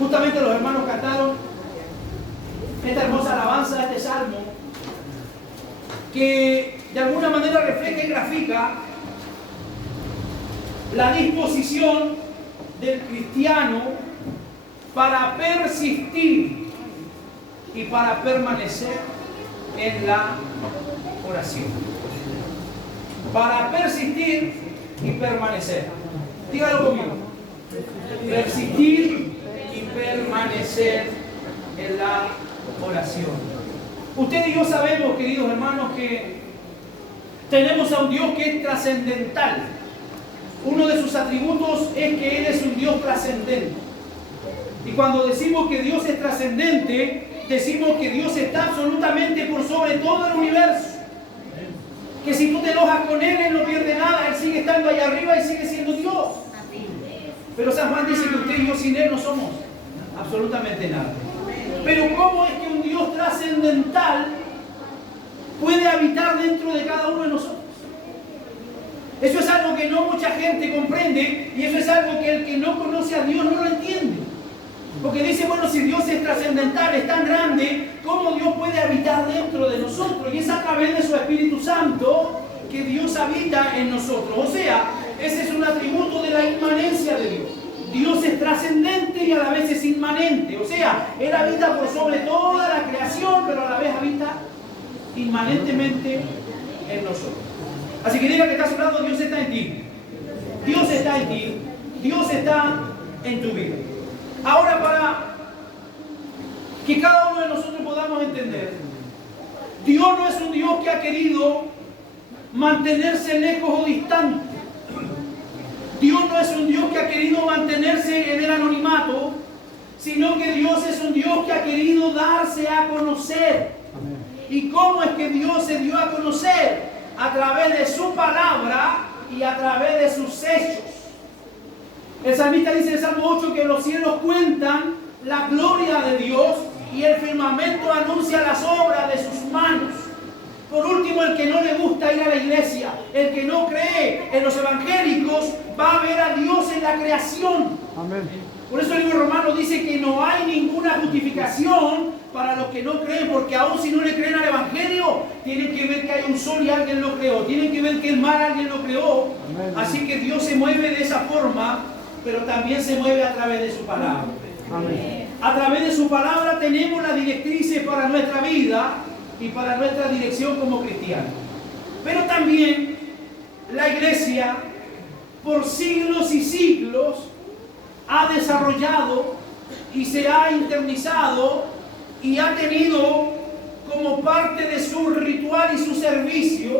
Justamente los hermanos cantaron esta hermosa alabanza, este salmo, que de alguna manera refleja y grafica la disposición del cristiano para persistir y para permanecer en la oración. Para persistir y permanecer. Dígalo conmigo. Persistir y permanecer en la oración. Usted y yo sabemos, queridos hermanos, que tenemos a un Dios que es trascendental. Uno de sus atributos es que Él es un Dios trascendente. Y cuando decimos que Dios es trascendente, decimos que Dios está absolutamente por sobre todo el universo. Que si tú te enojas con Él, Él no pierde nada, Él sigue estando allá arriba y sigue siendo Dios. Pero San Juan dice que usted y yo sin Él no somos absolutamente nada. Pero ¿cómo es que un Dios trascendental puede habitar dentro de cada uno de nosotros? Eso es algo que no mucha gente comprende, y eso es algo que el que no conoce a Dios no lo entiende. Porque dice, bueno, si Dios es trascendental, es tan grande, ¿cómo Dios puede habitar dentro de nosotros? Y es a través de su Espíritu Santo que Dios habita en nosotros. O sea, ese es un atributo de la inmanencia de Dios. Dios es trascendente y a la vez es inmanente. O sea, Él habita por sobre toda la creación, pero a la vez habita inmanentemente en nosotros. Así que diga que está a su lado, Dios está en ti. Dios está en ti. Dios está en tu vida. Ahora, para que cada uno de nosotros podamos entender, Dios no es un Dios que ha querido mantenerse lejos o distante. Dios no es un Dios que ha querido mantenerse en el anonimato, sino que Dios es un Dios que ha querido darse a conocer. ¿Y cómo es que Dios se dio a conocer? A través de su palabra y a través de sus hechos. El salmista dice en el Salmo 8 que los cielos cuentan la gloria de Dios y el firmamento anuncia las obras de sus manos. Por último, el que no le gusta ir a la iglesia, el que no cree en los evangélicos, va a ver a Dios en la creación. Amén. Por eso el libro Romano dice que no hay ninguna justificación para los que no creen, porque aún si no le creen al evangelio, tienen que ver que hay un sol y alguien lo creó, tienen que ver que el mar alguien lo creó. Amén. Así que Dios se mueve de esa forma, pero también se mueve a través de su palabra. Amén. A través de su palabra tenemos las directrices para nuestra vida y para nuestra dirección como cristianos. Pero también la iglesia por siglos y siglos ha desarrollado y se ha internizado y ha tenido como parte de su ritual y su servicio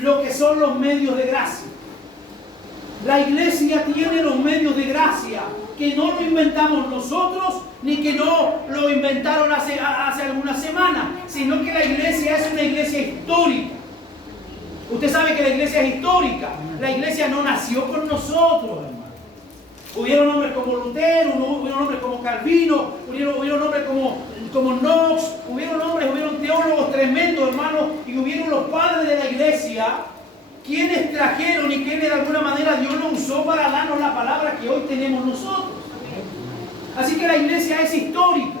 lo que son los medios de gracia. La iglesia tiene los medios de gracia que no lo inventamos nosotros ni que no lo inventaron hace algunas semanas, sino que la iglesia es una iglesia histórica. Usted sabe que la iglesia es histórica. La iglesia no nació con nosotros, hermano. Hubieron hombres como Lutero, hubieron hombres como Calvino, hubieron hombres como Knox, hubieron teólogos tremendos, hermanos, y hubieron los padres de la iglesia, quienes trajeron y quienes de alguna manera Dios lo usó para darnos la palabra que hoy tenemos nosotros. Así que la iglesia es histórica.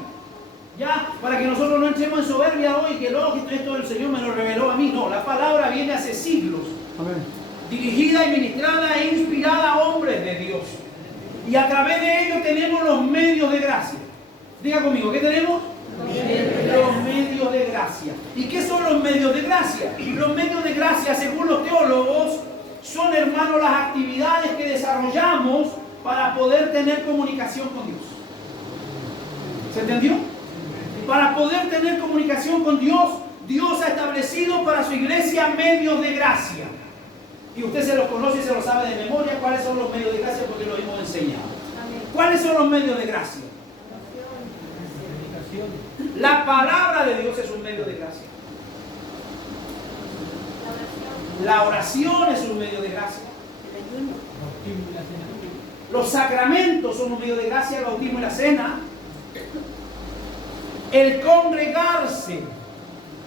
Ya, para que nosotros no entremos en soberbia hoy, que esto el Señor me lo reveló a mí. No, la palabra viene hace siglos. Amén. Dirigida y ministrada e inspirada a hombres de Dios. Y a través de ello tenemos los medios de gracia. Diga conmigo, ¿qué tenemos? Los medios de gracia. ¿Y qué son los medios de gracia? Los medios de gracia, según los teólogos, son, hermanos, las actividades que desarrollamos para poder tener comunicación con Dios. ¿Se entendió? Para poder tener comunicación con Dios, Dios ha establecido para su iglesia medios de gracia. Y usted se los conoce y se los sabe de memoria cuáles son los medios de gracia porque los hemos enseñado. ¿Cuáles son los medios de gracia? La palabra de Dios es un medio de gracia. La oración es un medio de gracia. Los sacramentos son un medio de gracia, el bautismo y la cena. El congregarse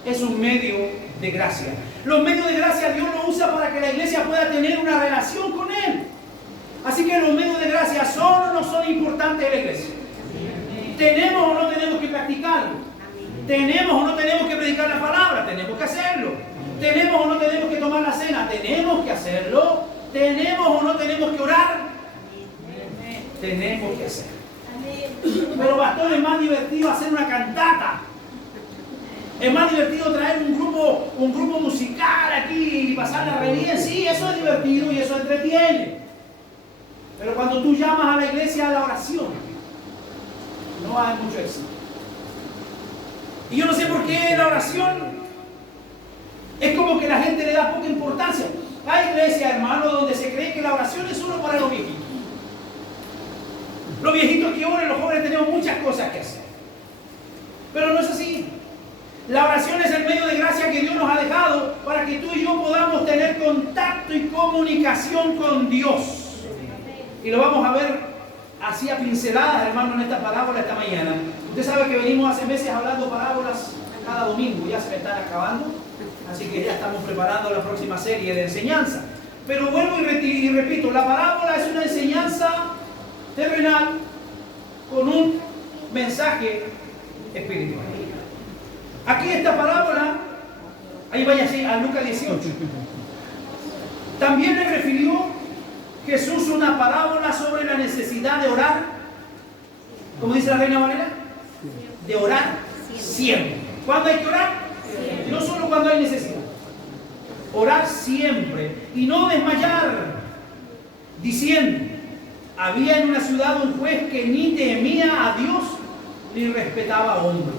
es un medio de gracia. Los medios de gracia Dios los usa para que la iglesia pueda tener una relación con Él. Así que los medios de gracia ¿son o no son importantes en la iglesia? ¿Tenemos o no tenemos que practicarlo? ¿Tenemos o no tenemos que predicar la palabra? Tenemos que hacerlo. ¿Tenemos o no tenemos que tomar la cena? Tenemos que hacerlo. ¿Tenemos o no tenemos que orar? Tenemos que hacerlo. Pero pastor, es más divertido hacer una cantata. Es más divertido traer un grupo musical aquí y pasarla re bien. Sí, eso es divertido y eso entretiene. Pero cuando tú llamas a la iglesia a la oración, no hay mucho éxito. Y yo no sé por qué la oración es como que la gente le da poca importancia. Hay iglesias, hermanos, donde se cree que la oración es solo para los viejitos. Los viejitos que oran, los jóvenes tenemos muchas cosas que hacer. Pero no es así. La oración es el medio de gracia que Dios nos ha dejado para que tú y yo podamos tener contacto y comunicación con Dios. Y lo vamos a ver así a pinceladas, hermano, en esta parábola esta mañana. Usted sabe que venimos hace meses hablando parábolas cada domingo, ya se me están acabando, así que ya estamos preparando la próxima serie de enseñanza. Pero vuelvo y repito, la parábola es una enseñanza terrenal con un mensaje espiritual. Aquí esta parábola, ahí váyase a Lucas 18. También le refirió Jesús una parábola sobre la necesidad de orar. ¿Cómo dice la Reina Valera? De orar siempre. ¿Cuándo hay que orar? No solo cuando hay necesidad. Orar siempre y no desmayar, diciendo: había en una ciudad un juez que ni temía a Dios ni respetaba a hombre.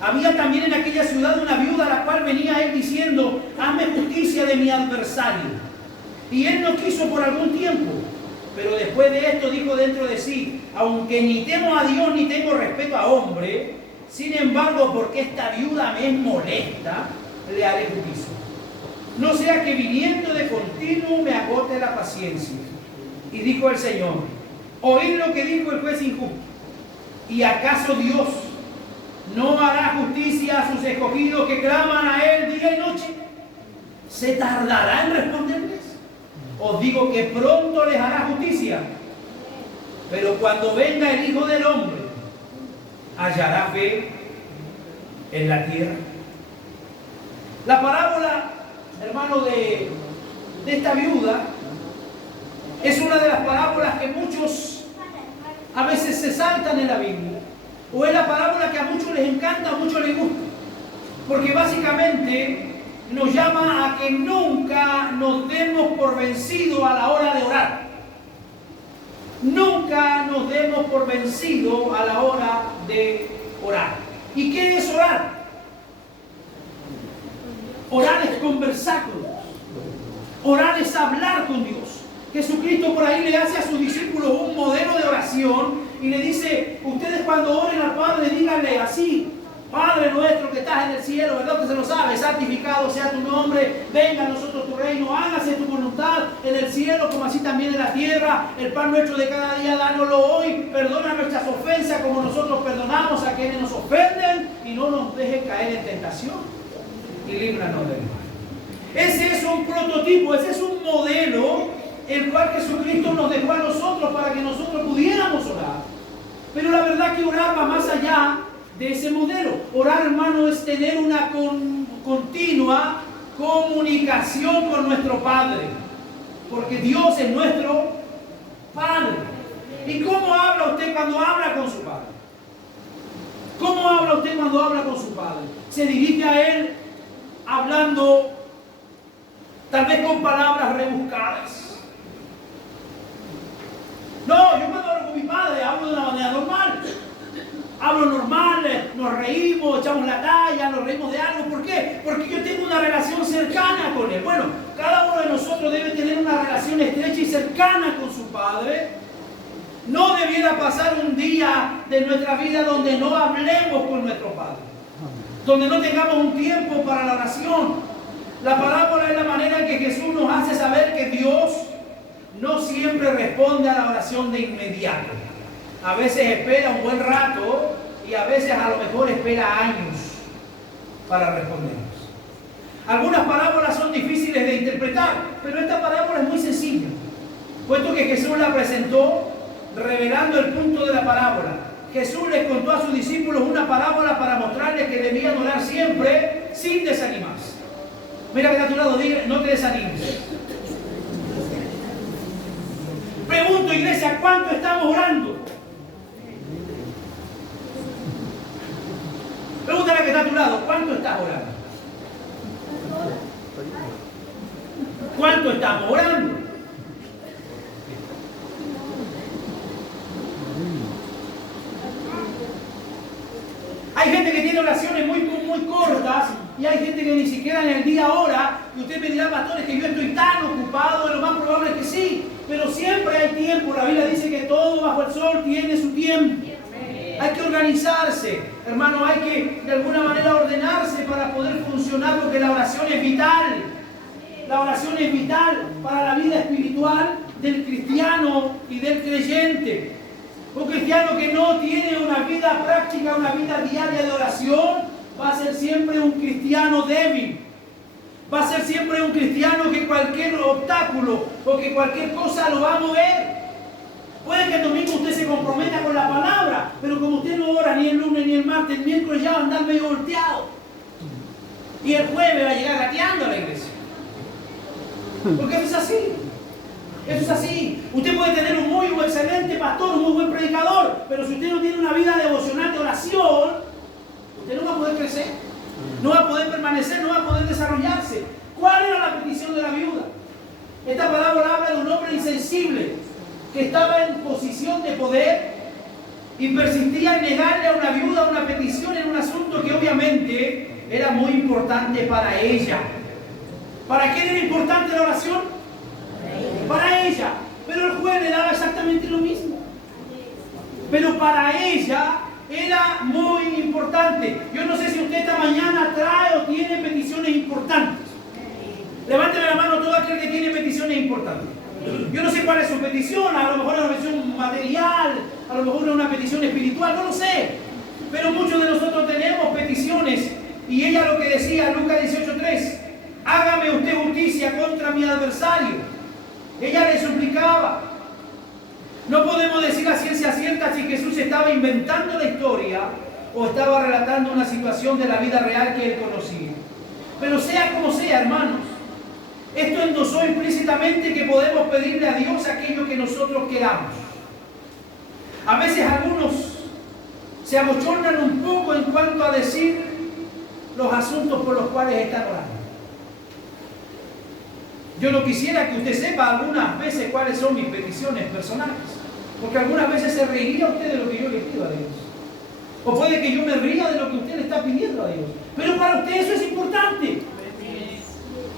Había también en aquella ciudad una viuda a la cual venía él diciendo: hazme justicia de mi adversario. Y él no quiso por algún tiempo, pero después de esto dijo dentro de sí: aunque ni temo a Dios ni tengo respeto a hombre, sin embargo, porque esta viuda me es molesta, le haré juicio. No sea que viniendo de continuo me agote la paciencia. Y dijo el Señor: oíd lo que dijo el juez injusto. ¿Y acaso Dios no hará justicia a sus escogidos que claman a Él día y noche? ¿Se tardará en responderles? Os digo que pronto les hará justicia. Pero cuando venga el Hijo del Hombre, ¿hallará fe en la tierra? La parábola, hermano, de esta viuda es una de las parábolas que muchos a veces se saltan en la Biblia. O es la parábola que a muchos les encanta, a muchos les gusta. Porque básicamente nos llama a que nunca nos demos por vencido a la hora de orar. Nunca nos demos por vencido a la hora de orar. ¿Y qué es orar? Orar es conversar con Dios. Orar es hablar con Dios. Jesucristo por ahí le hace a sus discípulos un modelo de oración y le dice: ustedes cuando oren al Padre díganle así: Padre nuestro que estás en el cielo, ¿verdad? Usted se lo sabe: santificado sea tu nombre, venga a nosotros tu reino, hágase tu voluntad en el cielo como así también en la tierra. El pan nuestro de cada día dánoslo hoy, perdona nuestras ofensas como nosotros perdonamos a quienes nos ofenden, y no nos dejes caer en tentación y líbranos del mal. Ese es un prototipo, ese es un modelo el cual Jesucristo nos dejó a nosotros para que nosotros pudiéramos orar. Pero la verdad que orar va más allá de ese modelo. Orar, hermano, es tener una continua comunicación con nuestro Padre, porque Dios es nuestro Padre. ¿Y cómo habla usted cuando habla con su Padre? ¿Cómo habla usted cuando habla con su Padre? ¿Se dirige a Él hablando tal vez con palabras rebuscadas? No, yo cuando hablo con mi Padre hablo de una manera normal. Hablo normal, nos reímos, echamos la talla, nos reímos de algo. ¿Por qué? Porque yo tengo una relación cercana con Él. Bueno, cada uno de nosotros debe tener una relación estrecha y cercana con su Padre. No debiera pasar un día de nuestra vida donde no hablemos con nuestro Padre, donde no tengamos un tiempo para la oración. La parábola es la manera en que Jesús nos hace saber que Dios no siempre responde a la oración de inmediato. A veces espera un buen rato y a veces a lo mejor espera años para respondernos. Algunas parábolas son difíciles de interpretar, pero esta parábola es muy sencilla, puesto que Jesús la presentó revelando el punto de la parábola. Jesús les contó a sus discípulos una parábola para mostrarles que debían orar siempre sin desanimarse. Mira que está a tu lado, diga, no te desanimes. Pregunto, iglesia, ¿cuánto estamos orando? Pregúntale a que está a tu lado, ¿cuánto estás orando? ¿Cuánto estamos orando? Hay gente que tiene oraciones muy cortas y hay gente que ni siquiera en el día ora. Y usted me dirá, pastores, que yo estoy tan ocupado. Lo más probable es que sí, pero siempre hay tiempo. La Biblia dice que todo bajo el sol tiene su tiempo. Hay que organizarse, hermano, hay que de alguna manera ordenarse para poder funcionar, porque la oración es vital. La oración es vital para la vida espiritual del cristiano y del creyente. Un cristiano que no tiene una vida práctica, una vida diaria de oración, va a ser siempre un cristiano débil. Va a ser siempre un cristiano que cualquier obstáculo o que cualquier cosa lo va a mover. Puede que el domingo usted se comprometa con la palabra, pero como usted no ora ni el lunes ni el martes, el miércoles ya va a andar medio volteado. Y el jueves va a llegar gateando a la iglesia. Porque eso es así. Eso es así. Usted puede tener un muy excelente pastor, un muy buen predicador, pero si usted no tiene una vida devocional de oración, usted no va a poder crecer, no va a poder permanecer, no va a poder desarrollarse. ¿Cuál era la petición de la viuda? Esta palabra habla de un hombre insensible que estaba en posición de poder y persistía en negarle a una viuda una petición en un asunto que obviamente era muy importante para ella. ¿Para quién era importante la oración? Para ella. Pero el juez le daba exactamente lo mismo. Pero para ella era muy importante. Yo no sé si usted esta mañana trae o tiene peticiones importantes. Levánteme la mano todo aquel que tiene peticiones importantes. Yo no sé cuál es su petición, a lo mejor es una petición material, a lo mejor es una petición espiritual, no lo sé. Pero muchos de nosotros tenemos peticiones y ella lo que decía, Lucas 18:3, hágame usted justicia contra mi adversario. Ella le suplicaba. No podemos decir a ciencia cierta si Jesús estaba inventando la historia o estaba relatando una situación de la vida real que él conocía. Pero sea como sea, hermanos, esto endosó implícitamente que podemos pedirle a Dios aquello que nosotros queramos. A veces algunos se abochornan un poco en cuanto a decir los asuntos por los cuales están orando. Yo no quisiera que usted sepa algunas veces cuáles son mis peticiones personales, porque algunas veces se reiría usted de lo que yo le pido a Dios. O puede que yo me ría de lo que usted le está pidiendo a Dios. Pero para usted eso es importante.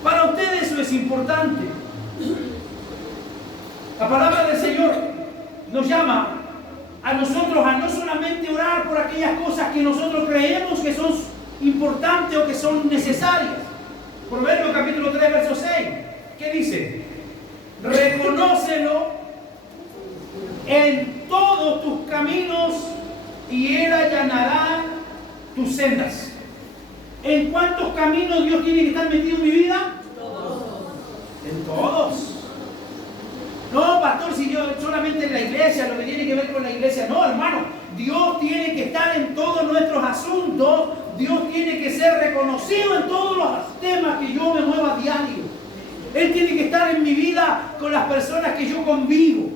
Para usted eso es importante. La palabra del Señor nos llama a nosotros a no solamente orar por aquellas cosas que nosotros creemos que son importantes o que son necesarias. Proverbios capítulo 3, verso 6. ¿Qué dice? Reconócelo en todos tus caminos y Él allanará tus sendas. ¿En cuántos caminos Dios tiene que estar metido en mi vida? Todos. En todos. No, pastor, si yo solamente en la iglesia, lo que tiene que ver con la iglesia. No, hermano, Dios tiene que estar en todos nuestros asuntos. Dios tiene que ser reconocido en todos los temas que yo me mueva a diario. Él tiene que estar en mi vida con las personas que yo convivo.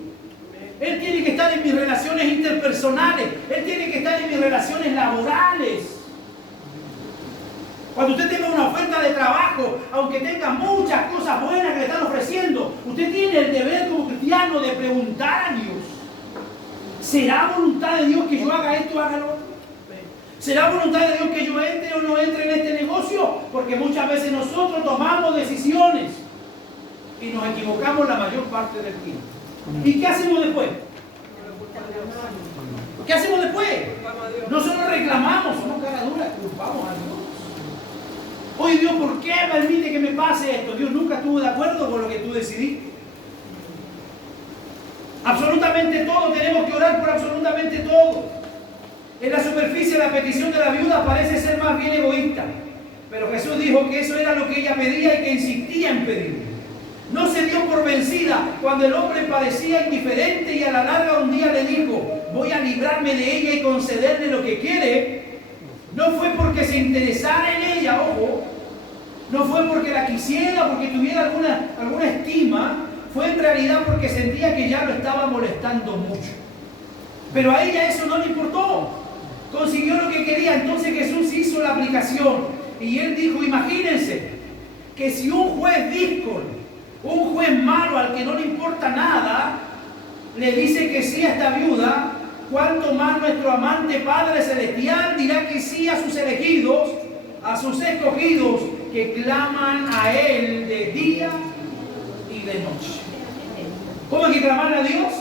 Él tiene que estar en mis relaciones interpersonales. Él tiene que estar en mis relaciones laborales. Cuando usted tenga una oferta de trabajo, aunque tenga muchas cosas buenas que le están ofreciendo, usted tiene el deber como cristiano de preguntar a Dios: ¿será voluntad de Dios que yo haga esto o haga lo otro? ¿Será voluntad de Dios que yo entre o no entre en este negocio? Porque muchas veces nosotros tomamos decisiones y nos equivocamos la mayor parte del tiempo. ¿Y qué hacemos después? ¿Qué hacemos después? No solo reclamamos, somos cara dura, culpamos a Dios. Oye, Dios, ¿por qué permite que me pase esto? Dios nunca estuvo de acuerdo con lo que tú decidiste. Absolutamente todo, tenemos que orar por absolutamente todo. En la superficie la petición de la viuda parece ser más bien egoísta, pero Jesús dijo que eso era lo que ella pedía y que insistía en pedir. No se dio por vencida cuando el hombre parecía indiferente y a la larga un día le dijo: voy a librarme de ella y concederle lo que quiere, no fue porque se interesara en ella, ojo, no fue porque la quisiera, porque tuviera alguna estima, fue en realidad porque sentía que ya lo estaba molestando mucho. Pero a ella eso no le importó, consiguió lo que quería. Entonces Jesús hizo la aplicación y él dijo, imagínense que si un juez díscolo, un juez malo al que no le importa nada, le dice que sí a esta viuda, cuánto más nuestro amante Padre Celestial dirá que sí a sus elegidos, a sus escogidos, que claman a Él de día y de noche. ¿Cómo es que claman a Dios?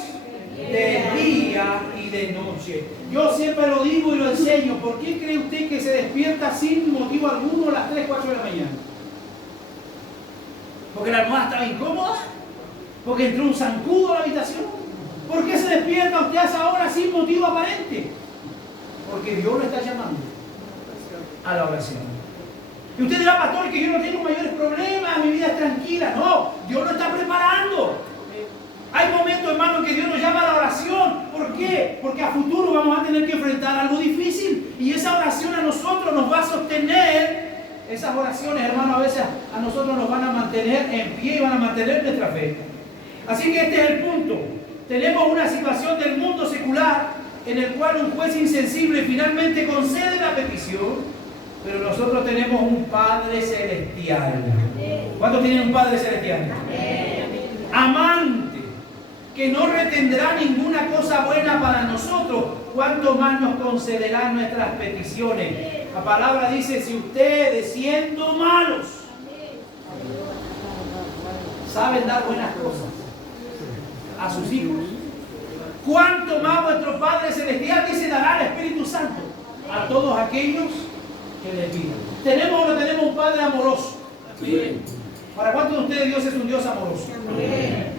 De día y de noche. Yo siempre lo digo y lo enseño. ¿Por qué cree usted que se despierta sin motivo alguno a las 3, 4 de la mañana? ¿Porque la almohada estaba incómoda? ¿Porque entró un zancudo a la habitación? ¿Por qué se despierta usted a esa hora sin motivo aparente? Porque Dios lo está llamando a la oración. Y usted dirá, pastor, que yo no tengo mayores problemas, mi vida es tranquila. No, Dios lo está preparando. Hay momentos, hermano, en que Dios nos llama a la oración. ¿Por qué? Porque a futuro vamos a tener que enfrentar algo difícil. Y esa oración a nosotros nos va a sostener. Esas oraciones, hermano, a veces a nosotros nos van a mantener en pie y van a mantener nuestra fe. Así que este es el punto. Tenemos una situación del mundo secular en el cual un juez insensible finalmente concede la petición. Pero nosotros tenemos un Padre Celestial. ¿Cuántos tienen un Padre Celestial? Amante, que no retendrá ninguna cosa buena para nosotros, cuanto más nos concederá nuestras peticiones. La palabra dice, si ustedes siendo malos saben dar buenas cosas a sus hijos, cuánto más vuestro Padre Celestial dice dará el Espíritu Santo a todos aquellos que le pidan. ¿Tenemos o no tenemos un Padre amoroso? Amén. ¿Para cuántos de ustedes Dios es un Dios amoroso? Amén.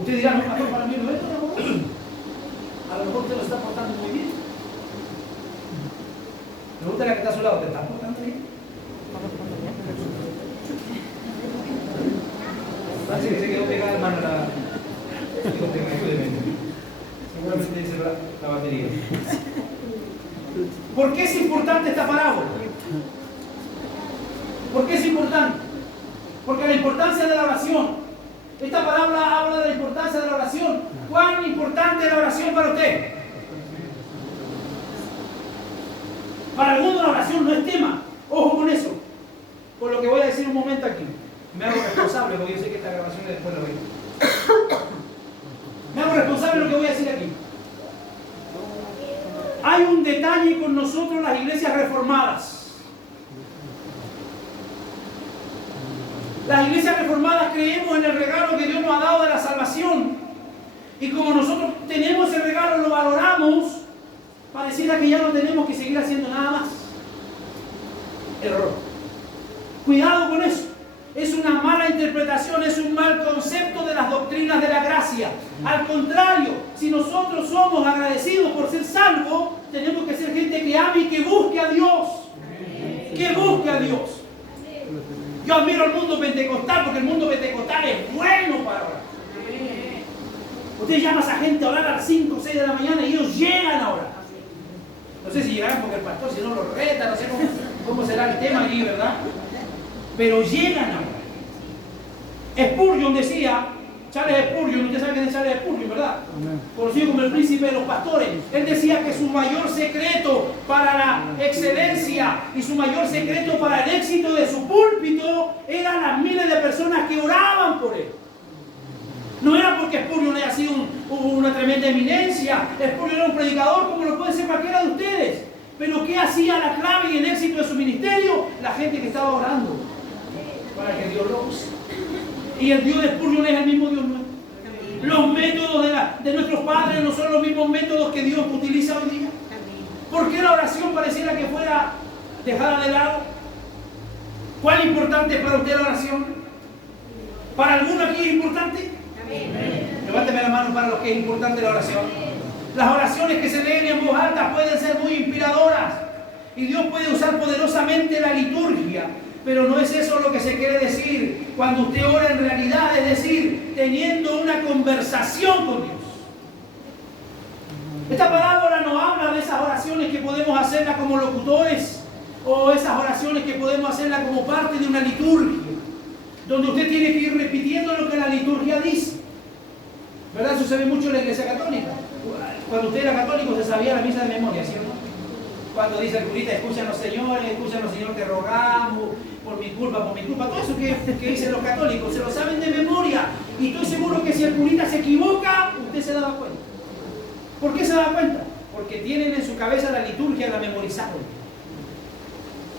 Usted dirá, no, pastor, para mí no es amoroso. A lo mejor usted lo está portando muy bien. Pregúntale a que está a su lado, ¿te está portando bien? Así que se quedó pegada, hermano, seguramente dice la batería. ¿Por qué es importante esta parábola? ¿Por qué es importante? Porque la importancia de la oración. Esta palabra habla de la importancia de la oración. ¿Cuán importante es la oración para usted? Para algunos la oración no es tema. Ojo con eso. Por lo que voy a decir un momento aquí. Me hago responsable porque yo sé que esta grabación después lo veo. Me hago responsable de lo que voy a decir aquí. Hay un detalle con nosotros las iglesias reformadas. Las iglesias reformadas creemos en el regalo que Dios nos ha dado de la salvación. Y como nosotros tenemos ese regalo, lo valoramos, pareciera que ya no tenemos que seguir haciendo nada más. Error. Cuidado con eso. Es una mala interpretación, es un mal concepto de las doctrinas de la gracia. Al contrario, si nosotros somos agradecidos por ser salvos, tenemos que ser gente que ame y que busque a Dios. Que busque a Dios. Yo admiro al mundo pentecostal porque el mundo pentecostal es bueno para orar. Usted llama a esa gente a orar a las 5 o 6 de la mañana y ellos llegan a orar. No sé si llegarán porque el pastor si no los reta, no sé cómo será el tema allí, ¿verdad? Pero llegan a orar. Spurgeon decía, Charles Spurgeon, usted sabe quién es Charles Spurgeon, ¿verdad? Conocido como el príncipe de los pastores. Él decía que su mayor secreto para la excelencia y su mayor secreto para el éxito de su púlpito eran las miles de personas que oraban por él. No era porque Spurgeon haya sido una tremenda eminencia. Spurgeon era un predicador como lo puede ser cualquiera de ustedes. Pero ¿qué hacía la clave y el éxito de su ministerio? La gente que estaba orando para que Dios lo use. Y el Dios de Spurgeon es el mismo Dios nuestro. Los métodos de nuestros padres no son los mismos métodos que Dios utiliza hoy día. ¿Por qué la oración pareciera que fuera dejada de lado? ¿Cuál importante es para usted la oración? ¿Para alguno aquí es importante? Levánteme la mano para los que es importante la oración. Las oraciones que se leen en voz alta pueden ser muy inspiradoras y Dios puede usar poderosamente la liturgia, pero no es eso lo que se quiere decir cuando usted ora en realidad, es decir, teniendo una conversación con Dios. Esta parábola no habla de esas oraciones que podemos hacerlas como locutores o esas oraciones que podemos hacerlas como parte de una liturgia, donde usted tiene que ir repitiendo lo que la liturgia dice. ¿Verdad? Eso se ve mucho en la Iglesia Católica. Cuando usted era católico se sabía la misa de memoria, ¿sí o no? Cuando dice el curita, escúchanos Señor, te rogamos, por mi culpa, todo eso que dicen los católicos, se lo saben de memoria. Y estoy seguro que si el curita se equivoca, usted se da cuenta. ¿Por qué se da cuenta? Porque tienen en su cabeza la liturgia, la memorizaron.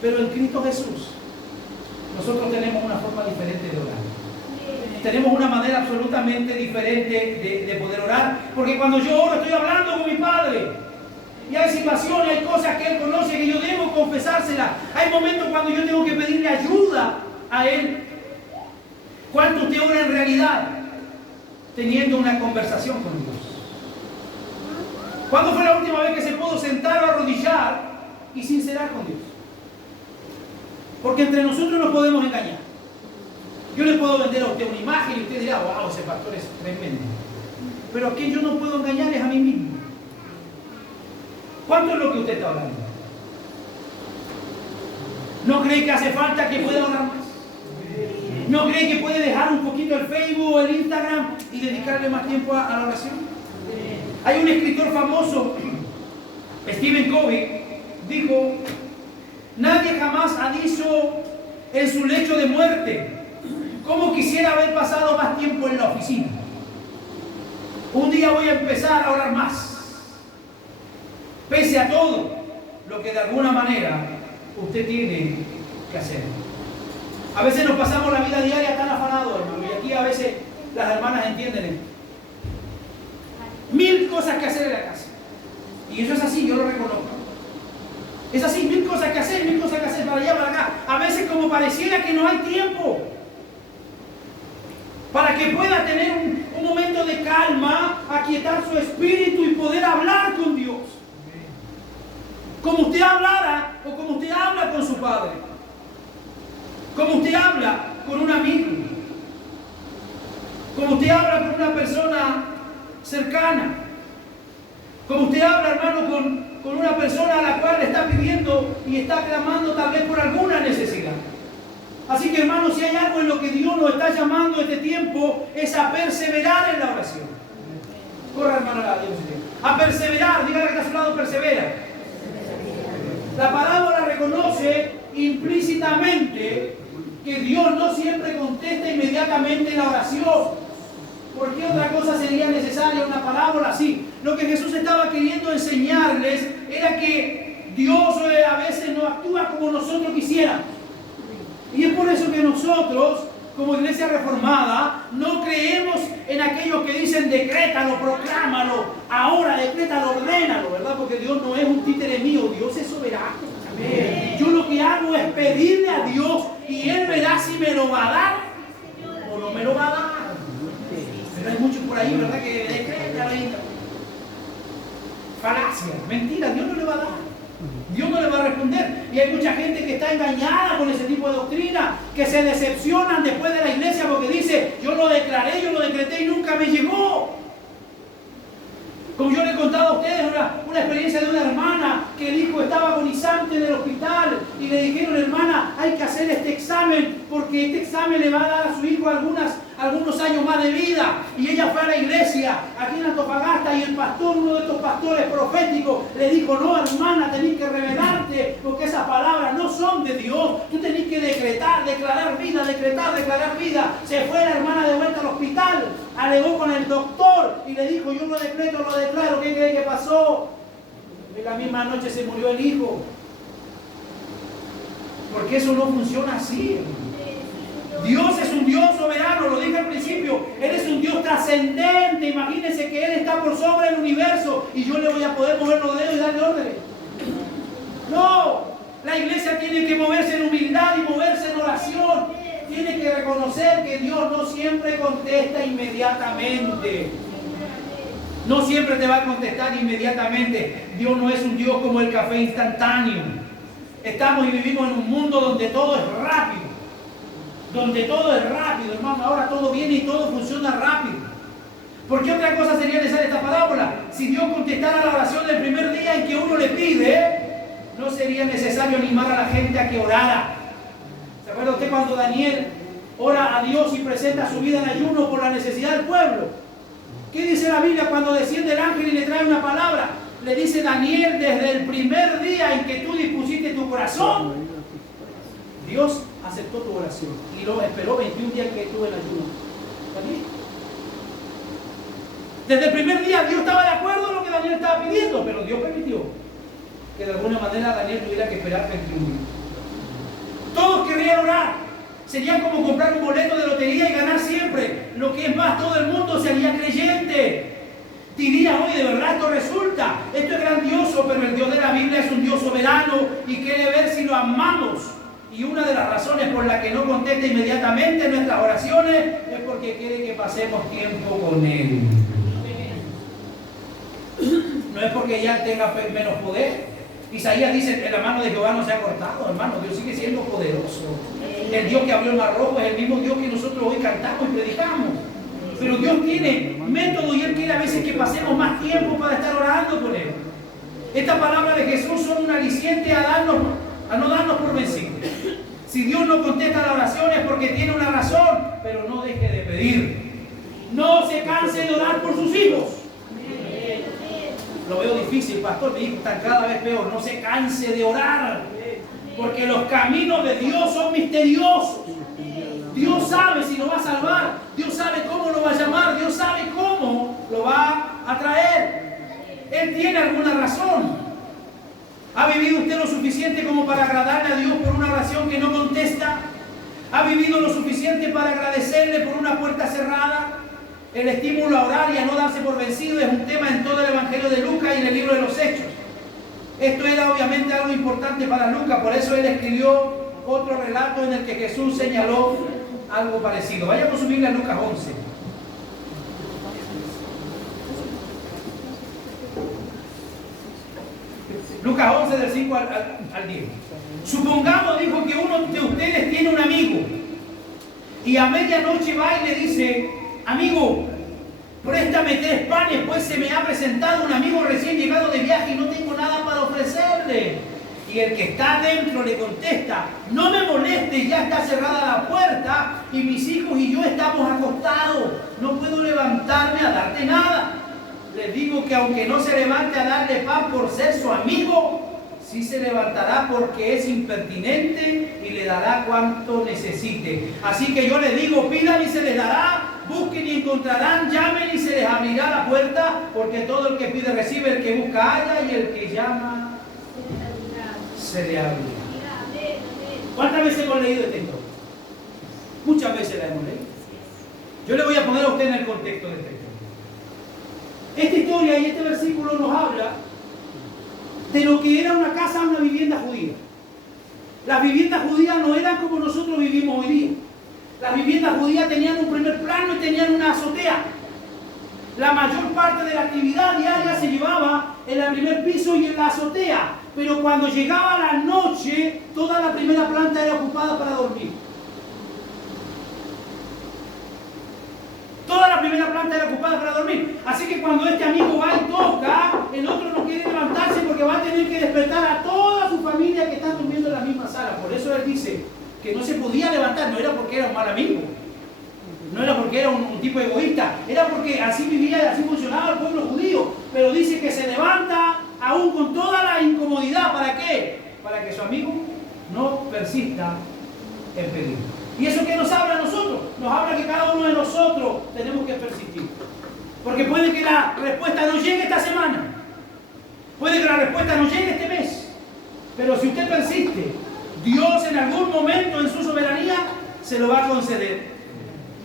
Pero en Cristo Jesús, nosotros tenemos una forma diferente de orar. Tenemos una manera absolutamente diferente de poder orar. Porque cuando yo oro, estoy hablando con mi Padre. Y hay situaciones, hay cosas que Él conoce que yo debo confesárselas. Hay momentos cuando yo tengo que pedirle ayuda a Él. ¿Cuánto usted ora en realidad? Teniendo una conversación con Dios. ¿Cuándo fue la última vez que se pudo sentar o arrodillar y sincerar con Dios? Porque entre nosotros nos podemos engañar. Yo le puedo vender a usted una imagen y usted dirá, wow, ese pastor es tremendo. Pero a quien yo no puedo engañar es a mí mismo. ¿Cuánto es lo que usted está orando? ¿No cree que hace falta que pueda orar más? ¿No cree que puede dejar un poquito el Facebook o el Instagram y dedicarle más tiempo a la oración? Hay un escritor famoso, Stephen Covey, dijo, nadie jamás ha dicho en su lecho de muerte, cómo quisiera haber pasado más tiempo en la oficina. Un día voy a empezar a orar más. Pese a todo lo que de alguna manera usted tiene que hacer. A veces nos pasamos la vida diaria tan afanados, hermano, y aquí a veces las hermanas entienden esto. 1000 cosas que hacer en la casa. Y eso es así, yo lo reconozco. Es así, 1000 cosas que hacer, para allá, para acá. A veces como pareciera que no hay tiempo para que pueda tener un momento de calma, aquietar su espíritu y poder hablar con Dios. Como usted hablara o como usted habla con su padre. Como usted habla con un amigo. Como usted habla con una persona cercana. Como usted habla, hermano, con una persona a la cual le está pidiendo y está clamando tal vez por alguna necesidad. Así que, hermano, si hay algo en lo que Dios nos está llamando este tiempo, es a perseverar en la oración. Corra, hermano, a perseverar. Dígale que está a su lado, persevera. La parábola reconoce implícitamente que Dios no siempre contesta inmediatamente en la oración. ¿Por qué otra cosa sería necesaria una parábola así? Lo que Jesús estaba queriendo enseñarles era que Dios a veces no actúa como nosotros quisiéramos. Y es por eso que nosotros, como Iglesia Reformada, no creemos en aquellos que dicen decrétalo, proclámalo, ahora decrétalo, ordénalo, ¿verdad? Porque Dios no es un títere mío, Dios es soberano. Amén. Yo lo que hago es pedirle a Dios y Él verá si me lo va a dar o no me lo va a dar. Pero hay muchos por ahí, ¿verdad? Que decrétalo. Falacia, mentira, Dios no le va a dar. Dios no le va a responder. Y hay mucha gente que está engañada con ese tipo de doctrina, que se decepcionan después de la iglesia porque dice, yo lo declaré, yo lo decreté y nunca me llegó. Como yo le he contado a ustedes una experiencia de una hermana que el hijo estaba agonizante en el hospital y le dijeron, hermana, hay que hacer este examen porque este examen le va a dar a su hijo algunos años más de vida. Y ella fue a la iglesia aquí en Antofagasta y el pastor, uno de estos pastores proféticos, le dijo, no, hermana, tenés que revelarte porque esas palabras no son de Dios. Tú tenés que decretar, declarar vida, declarar vida. Se fue la hermana de vuelta al hospital, alegó con el doctor y le dijo, yo lo decreto, lo declaro. ¿Qué cree que pasó? En la misma noche se murió el hijo. Porque eso no funciona así, hermano. Dios es un Dios soberano, lo dije al principio. Él es un Dios trascendente. Imagínense que Él está por sobre el universo y yo le voy a poder mover los dedos y darle órdenes. No, la iglesia tiene que moverse en humildad y moverse en oración. Tiene que reconocer que Dios no siempre contesta inmediatamente. No siempre te va a contestar inmediatamente. Dios no es un Dios como el café instantáneo. Estamos y vivimos en un mundo donde todo es rápido. Donde todo es rápido, hermano. Ahora todo viene y todo funciona rápido. ¿Por qué otra cosa sería necesaria esta parábola? Si Dios contestara la oración del primer día en que uno le pide, no sería necesario animar a la gente a que orara. ¿Se acuerda usted cuando Daniel ora a Dios y presenta su vida en ayuno por la necesidad del pueblo? ¿Qué dice la Biblia cuando desciende el ángel y le trae una palabra? Le dice Daniel, desde el primer día en que tú dispusiste tu corazón, Dios aceptó tu oración y lo esperó 21 días que estuvo en ayuno. ¿Daniel? Desde el primer día Dios estaba de acuerdo en lo que Daniel estaba pidiendo, pero Dios permitió que de alguna manera Daniel tuviera que esperar 21 días. Todos querrían orar. Sería como comprar un boleto de lotería y ganar siempre. Lo que es más, todo el mundo sería creyente. Diría, oye, de verdad esto resulta. Esto es grandioso, pero el Dios de la Biblia es un Dios soberano y quiere ver si lo amamos. Y una de las razones por la que no contesta inmediatamente nuestras oraciones es porque quiere que pasemos tiempo con Él. No es porque ya tenga menos poder. Isaías dice, en la mano de Jehová no se ha cortado, hermano. Dios sigue siendo poderoso. El Dios que abrió el mar rojo es el mismo Dios que nosotros hoy cantamos y predicamos. Pero Dios tiene método y Él quiere a veces que pasemos más tiempo para estar orando con Él. Esta palabra de Jesús son un aliciente a no darnos por vencidos. Si Dios no contesta la oración es porque tiene una razón, pero no deje de pedir. No se canse de orar por sus hijos. Lo veo difícil, pastor, mi hijo está cada vez peor. No se canse de orar, porque los caminos de Dios son misteriosos. Dios sabe si lo va a salvar, Dios sabe cómo lo va a llamar, Dios sabe cómo lo va a traer. Él tiene alguna razón. ¿Ha vivido usted lo suficiente como para agradarle a Dios por una oración que no contesta? ¿Ha vivido lo suficiente para agradecerle por una puerta cerrada? El estímulo a orar y a no darse por vencido es un tema en todo el Evangelio de Lucas y en el libro de los Hechos. Esto era obviamente algo importante para Lucas, por eso él escribió otro relato en el que Jesús señaló algo parecido. Vaya con su Biblia a Lucas 11. Lucas 11 del 5 al 10. Supongamos, dijo, que uno de ustedes tiene un amigo y a medianoche va y le dice: amigo, préstame 3 panes, pues se me ha presentado un amigo recién llegado de viaje y no tengo nada para ofrecerle. Y el que está adentro le contesta: no me molestes, ya está cerrada la puerta y mis hijos y yo estamos acostados, no puedo levantarme a darte nada. Les digo que aunque no se levante a darle pan por ser su amigo, sí se levantará porque es impertinente y le dará cuanto necesite. Así que yo les digo, pidan y se les dará, busquen y encontrarán, llamen y se les abrirá la puerta, porque todo el que pide recibe, el que busca halla y el que llama se le abrirá. ¿Cuántas veces hemos leído este texto? Muchas veces la hemos leído. Yo le voy a poner a usted en el contexto de este texto. Esta historia y este versículo nos habla de lo que era una casa, una vivienda judía. Las viviendas judías no eran como nosotros vivimos hoy día. Las viviendas judías tenían un primer plano y tenían una azotea. La mayor parte de la actividad diaria se llevaba en el primer piso y en la azotea. Pero cuando llegaba la noche, toda la primera planta era ocupada para dormir. Toda la primera planta era ocupada para dormir. Así que cuando este amigo va y toca, el otro no quiere levantarse porque va a tener que despertar a toda su familia que está durmiendo en la misma sala. Por eso él dice que no se podía levantar. No era porque era un mal amigo, no era porque era un tipo egoísta, era porque así vivía y así funcionaba el pueblo judío. Pero dice que se levanta aún con toda la incomodidad. ¿Para qué? Para que su amigo no persista en pedir. ¿Y eso qué nos habla a nosotros? Nos habla que cada uno de nosotros tenemos que persistir. Porque puede que la respuesta no llegue esta semana, puede que la respuesta no llegue este mes, pero si usted persiste, Dios en algún momento en su soberanía se lo va a conceder.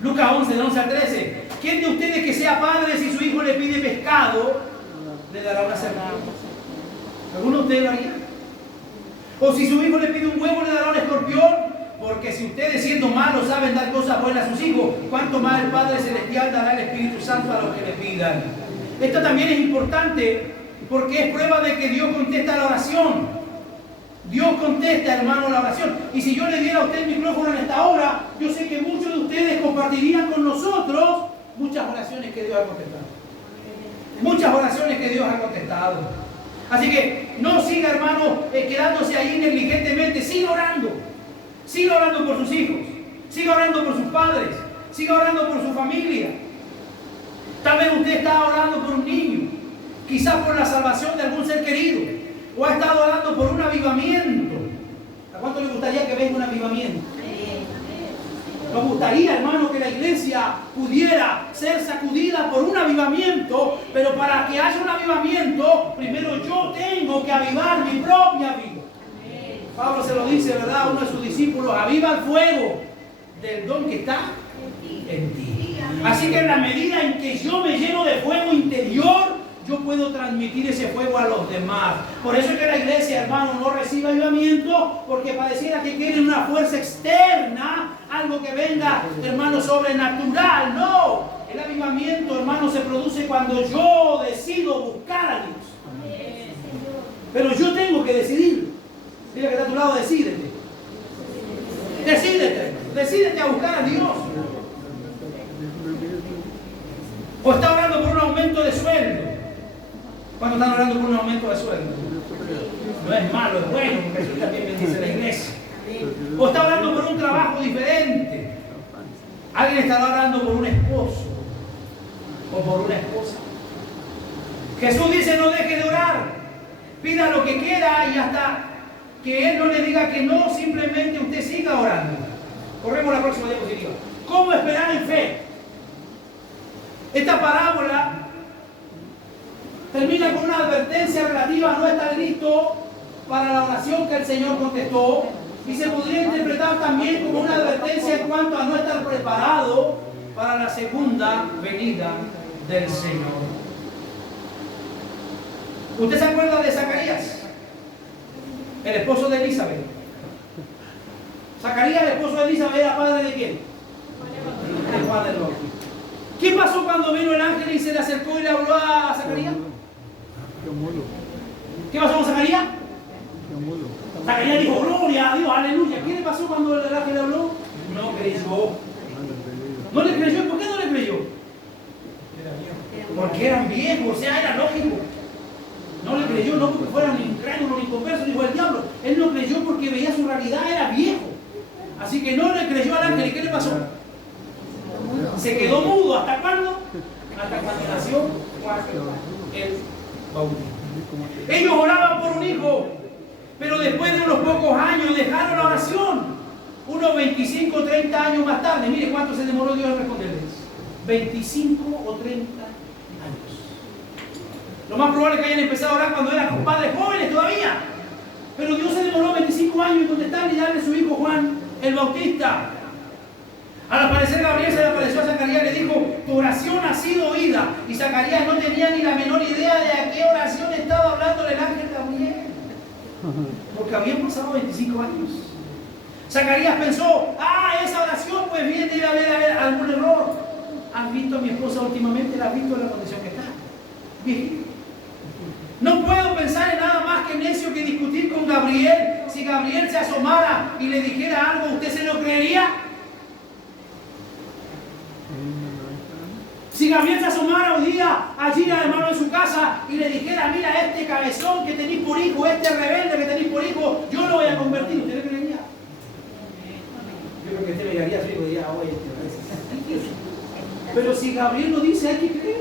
Lucas 11, de 11 al 13. ¿Quién de ustedes que sea padre, si su hijo le pide pescado, le dará una serpiente? ¿Alguno de ustedes lo haría? O si su hijo le pide un huevo, le dará un escorpión. Porque si ustedes, siendo malos, saben dar cosas buenas a sus hijos, ¿cuánto más el Padre Celestial dará el Espíritu Santo a los que le pidan? Esto también es importante porque es prueba de que Dios contesta la oración. Dios contesta, hermano, la oración. Y si yo le diera a usted el micrófono en esta hora, yo sé que muchos de ustedes compartirían con nosotros muchas oraciones que Dios ha contestado. Muchas oraciones que Dios ha contestado. Así que no siga, hermano, quedándose ahí negligentemente. Siga orando. Siga orando por sus hijos. Siga orando por sus padres. Siga orando por su familia. Tal vez usted está orando por un niño. Quizás por la salvación de algún ser querido. O ha estado orando por un avivamiento. ¿A cuánto le gustaría que venga un avivamiento? Nos gustaría, hermano, que la iglesia pudiera ser sacudida por un avivamiento, pero para que haya un avivamiento, primero yo tengo que avivar mi propia vida. Pablo se lo dice, ¿verdad?, a uno de sus discípulos: aviva el fuego del don que está en ti. Así que en la medida en que yo me lleno de fuego interior, yo puedo transmitir ese fuego a los demás. Por eso es que la iglesia, hermano, no recibe avivamiento, porque pareciera que quieren una fuerza externa, algo que venga, hermano, sobrenatural. No, el avivamiento, hermano, se produce cuando yo decido buscar a Dios. Pero yo tengo que decidir. Dile que está a tu lado: decídete. Decídete, decídete a buscar a Dios. O está orando por un aumento de sueldo. ¿Cuándo están orando por un aumento de sueldo? No es malo, es bueno, porque Jesús también bendice la iglesia. O está orando por un trabajo diferente. Alguien estará orando por un esposo o por una esposa. Jesús dice: no deje de orar. Pida lo que quiera y hasta que Él no le diga que no, simplemente usted siga orando. Corremos la próxima diapositiva. ¿Cómo esperar en fe? Esta parábola termina con una advertencia relativa a no estar listo para la oración que el Señor contestó, y se podría interpretar también como una advertencia en cuanto a no estar preparado para la segunda venida del Señor. ¿Usted se acuerda de Zacarías, el esposo de Elizabeth? Zacarías, el esposo de Elizabeth, ¿era padre de quién? De Juan el Bautista. ¿Qué pasó cuando vino el ángel y se le acercó y le habló a Zacarías? ¿Qué pasó con Zacarías? Zacarías dijo: gloria a Dios, aleluya. ¿Qué le pasó cuando el ángel le habló? No creyó. ¿No le creyó? ¿Por qué no le creyó? Porque eran viejos, o sea, era lógico. No le creyó, no porque fueran incrédulos ni conversos, dijo el diablo. Él no creyó porque veía su realidad, era viejo. Así que no le creyó al ángel. ¿Y qué le pasó? Se quedó mudo. ¿Hasta cuándo? Hasta cuando nació Juan el Bautista. Ellos oraban por un hijo, pero después de unos pocos años dejaron la oración. Unos 25 o 30 años más tarde, mire cuánto se demoró Dios en responderles. 25 o 30 años. Lo más probable es que hayan empezado a orar cuando eran padres jóvenes todavía. Pero Dios se demoró 25 años en contestar y darle a su hijo Juan el Bautista. Al aparecer Gabriel, se le apareció a Zacarías y le dijo: tu oración ha sido oída. Y Zacarías no tenía ni la menor idea de a qué oración estaba hablando el ángel Gabriel, porque habían pasado 25 años. Zacarías pensó: esa oración, pues bien, debe haber algún error. ¿Has visto a mi esposa últimamente? ¿La has visto en la condición que está? Bien. No puedo pensar en nada más que necio que discutir con Gabriel. Si Gabriel se asomara y le dijera algo, ¿usted se lo creería? Si Gabriel se asomara hoy día allí, hermano, en su casa y le dijera: mira, este cabezón que tenéis por hijo, este rebelde que tenéis por hijo, yo lo voy a convertir, ¿usted le creería? Yo creo que usted miraría a su hijo y diría: oye, pero si Gabriel lo dice, hay que creer.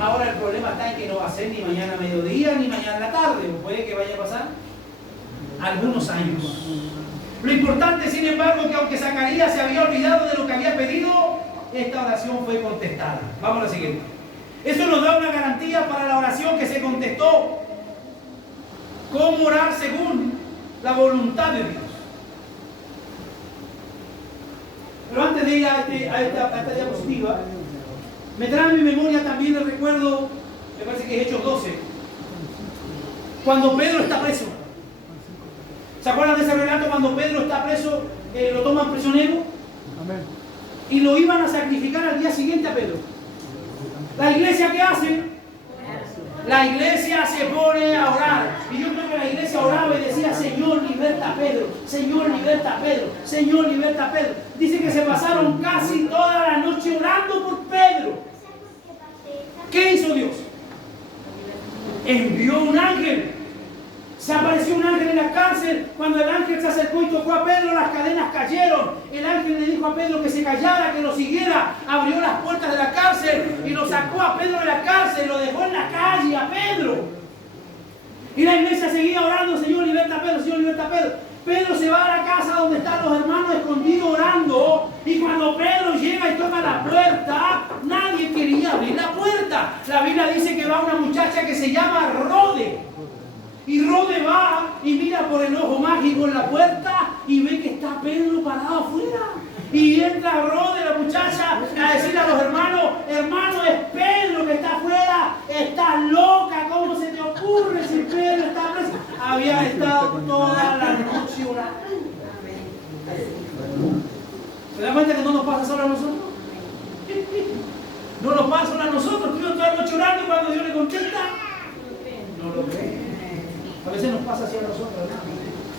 Ahora el problema está en que no va a ser ni mañana a mediodía ni mañana a la tarde, puede que vaya a pasar algunos años. Lo importante, sin embargo, es que aunque Zacarías se había olvidado de lo que había pedido, esta oración fue contestada. Vamos a la siguiente. Eso nos da una garantía para la oración que se contestó. ¿Cómo orar según la voluntad de Dios? Pero antes de ir a esta diapositiva, me trae a mi memoria también el recuerdo, me parece que es Hechos 12, cuando Pedro está preso. ¿Se acuerdan de ese relato cuando Pedro está preso, lo toman prisionero? Amén. Y lo iban a sacrificar al día siguiente a Pedro. ¿La iglesia qué hace? La iglesia se pone a orar. Y yo creo que la iglesia oraba y decía: Señor, liberta a Pedro. Señor, liberta a Pedro. Señor, liberta a Pedro. Dice que se pasaron casi toda la noche orando por Pedro. Pedro. ¿Qué hizo Dios? Envió un ángel. Se apareció un ángel en la cárcel. Cuando el ángel se acercó y tocó a Pedro, las cadenas cayeron. El ángel le dijo a Pedro que se callara, que lo siguiera. Abrió las puertas de la cárcel y lo sacó a Pedro de la cárcel. Lo dejó en la calle a Pedro. Y la iglesia seguía orando: Señor, liberta a Pedro, Señor, liberta a Pedro. Pedro se va a la casa donde están los hermanos escondidos orando. Y cuando Pedro llega y toca la puerta, nadie quería abrir la puerta. La Biblia dice que va una muchacha que se llama Rode. Y Rode va y mira por el ojo mágico en la puerta y ve que está Pedro parado afuera. Y entra Rode, la muchacha, a decirle a los hermanos: hermano, es Pedro que está afuera. Estás loca, ¿cómo se te ocurre si Pedro está preso? Había estado toda la noche orando. ¿Se dan cuenta que no nos pasa solo a nosotros? No nos pasa solo a nosotros. Estuvimos toda la noche orando y cuando Dios le contesta, no lo cree. A veces nos pasa así a nosotros, ¿verdad?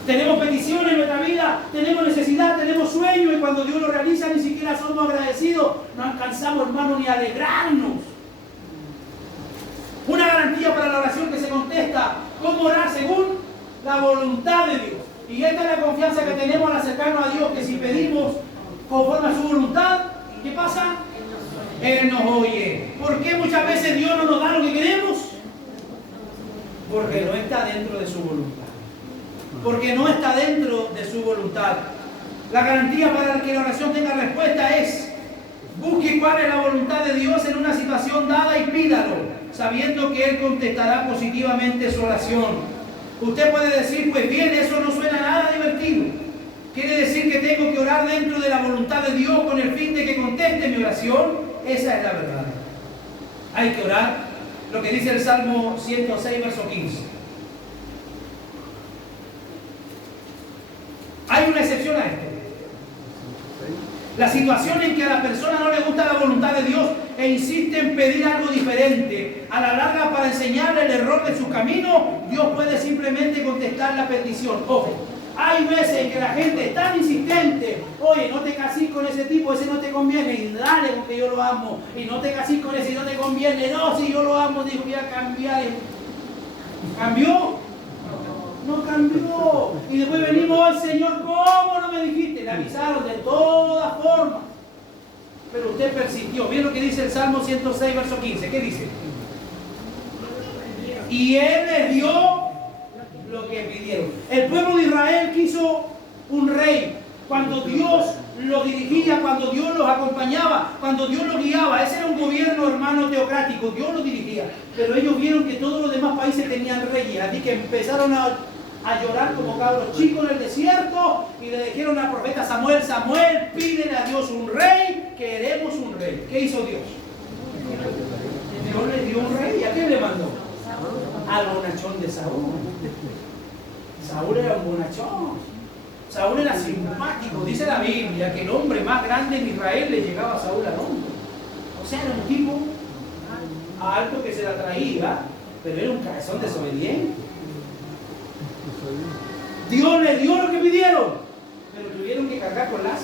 Tenemos peticiones en nuestra vida, tenemos necesidad, tenemos sueños, y cuando Dios lo realiza ni siquiera somos agradecidos. No alcanzamos, hermano, ni a alegrarnos. Una garantía para la oración que se contesta: cómo orar según la voluntad de Dios. Y esta es la confianza que tenemos al acercarnos a Dios, que si pedimos conforme a su voluntad, ¿qué pasa? Él nos oye. ¿Por qué muchas veces Dios no nos da lo que queremos? Porque no está dentro de su voluntad. Porque no está dentro de su voluntad. La garantía para que la oración tenga respuesta es: busque cuál es la voluntad de Dios en una situación dada y pídalo, sabiendo que Él contestará positivamente su oración. Usted puede decir: pues bien, eso no suena nada divertido. ¿Quiere decir que tengo que orar dentro de la voluntad de Dios con el fin de que conteste mi oración? Esa es la verdad. Hay que orar lo que dice el Salmo 106, verso 15. Hay una excepción a esto. La situación en que a la persona no le gusta la voluntad de Dios e insiste en pedir algo diferente, a la larga, para enseñarle el error de su camino, Dios puede simplemente contestar la petición. Ojo, hay veces en que la gente es tan insistente: oye, no te cases con ese tipo, ese no te conviene, y dale porque yo lo amo. Y no te cases con ese, no te conviene, no, si yo lo amo, digo, voy a cambiar. ¿Cambió? No cambió. Y después venimos: hoy, Señor, ¿cómo no me dijiste? Le avisaron de todas formas, pero usted persistió. Miren lo que dice el Salmo 106, verso 15. ¿Qué dice? Y Él les dio lo que pidieron. El pueblo de Israel quiso un rey. Cuando Dios los dirigía, cuando Dios los acompañaba, cuando Dios los guiaba, ese era un gobierno, hermano, teocrático. Dios los dirigía, pero ellos vieron que todos los demás países tenían reyes, así que empezaron a llorar como cabros chicos en el desierto y le dijeron al profeta Samuel: Samuel, pídele a Dios un rey, queremos un rey. ¿Qué hizo Dios? Dios le dio un rey. ¿Y a quién le mandó? Al bonachón de Saúl. Saúl era un bonachón. Saúl era simpático. Dice la Biblia que el hombre más grande en Israel le llegaba a Saúl al hombro. O sea, era un tipo alto que se la traía, pero era un cabezón desobediente. Dios les dio lo que pidieron, pero tuvieron que cargar con las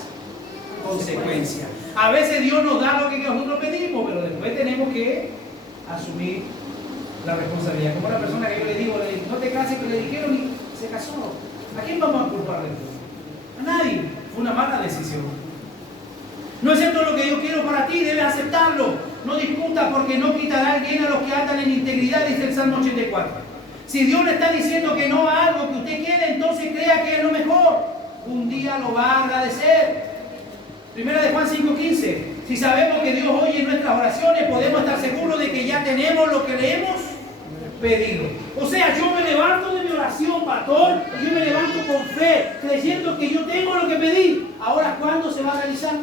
consecuencias. A veces Dios nos da lo que nosotros pedimos, pero después tenemos que asumir la responsabilidad. Como la persona que yo le digo: no te cases, que le dijeron y se casó. ¿A quién vamos a culpar de esto? A nadie. Fue una mala decisión. No es esto lo que yo quiero para ti, debes aceptarlo. No discutas, porque no quitará el bien a los que andan en integridad, dice el Salmo 84. Si Dios le está diciendo que no a algo que usted quiere, entonces crea que es lo mejor. Un día lo va a agradecer. Primera de Juan 5:15. Si sabemos que Dios oye nuestras oraciones, podemos estar seguros de que ya tenemos lo que le hemos pedido. O sea, yo me levanto de mi oración, pastor, y yo me levanto con fe, creyendo que yo tengo lo que pedí. Ahora, ¿cuándo se va a realizar?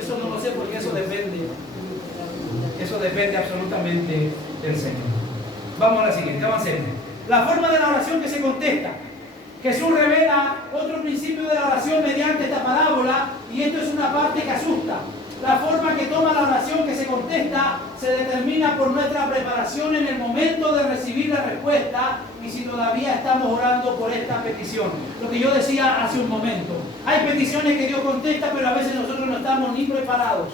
Eso no lo sé, porque eso depende absolutamente del Señor. Vamos a la siguiente, avancemos. La forma de la oración que se contesta. Jesús revela otro principio de la oración mediante esta parábola, y esto es una parte que asusta. La forma que toma la oración que se contesta se determina por nuestra preparación en el momento de recibir la respuesta y si todavía estamos orando por esta petición. Lo que yo decía hace un momento. Hay peticiones que Dios contesta, pero a veces nosotros no estamos ni preparados.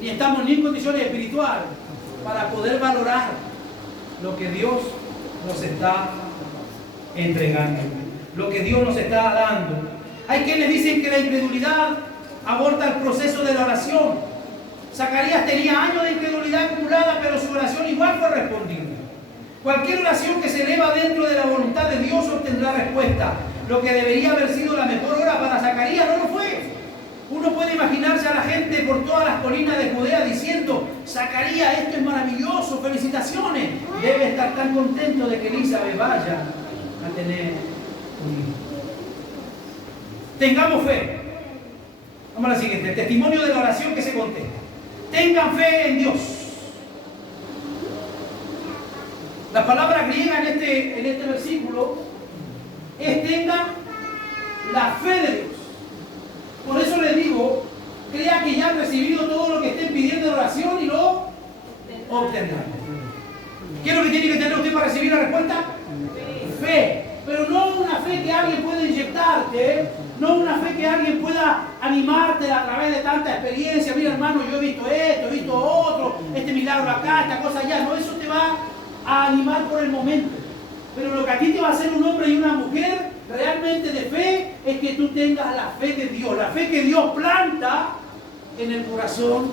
ni estamos ni en condiciones espirituales para poder valorar lo que Dios nos está entregando, lo que Dios nos está dando. Hay quienes dicen que la incredulidad aborta el proceso de la oración. Zacarías tenía años de incredulidad acumulada, pero su oración igual fue respondida. Cualquier oración que se eleva dentro de la voluntad de Dios obtendrá respuesta. Lo que debería haber sido la mejor hora para Zacarías no lo fue. Uno puede imaginarse a la gente por todas las colinas de Judea diciendo: Zacarías, esto es maravilloso, felicitaciones. Debe estar tan contento de que Elizabeth vaya a tener un hijo. Tengamos fe. Vamos a la siguiente, el testimonio de la oración que se contesta. Tengan fe en Dios. La palabra griega en este versículo es: tengan la fe de Dios. Por eso les digo, crea que ya han recibido todo lo que estén pidiendo en oración y lo obtendrán. ¿Qué es lo que tiene que tener usted para recibir la respuesta? Fe. Pero no una fe que alguien pueda inyectarte, no una fe que alguien pueda animarte a través de tanta experiencia. Mira, hermano, yo he visto esto, he visto otro, este milagro acá, esta cosa allá. No, eso te va a animar por el momento. Pero lo que a ti te va a hacer un hombre y una mujer realmente de fe es que tú tengas la fe de Dios, la fe que Dios planta en el corazón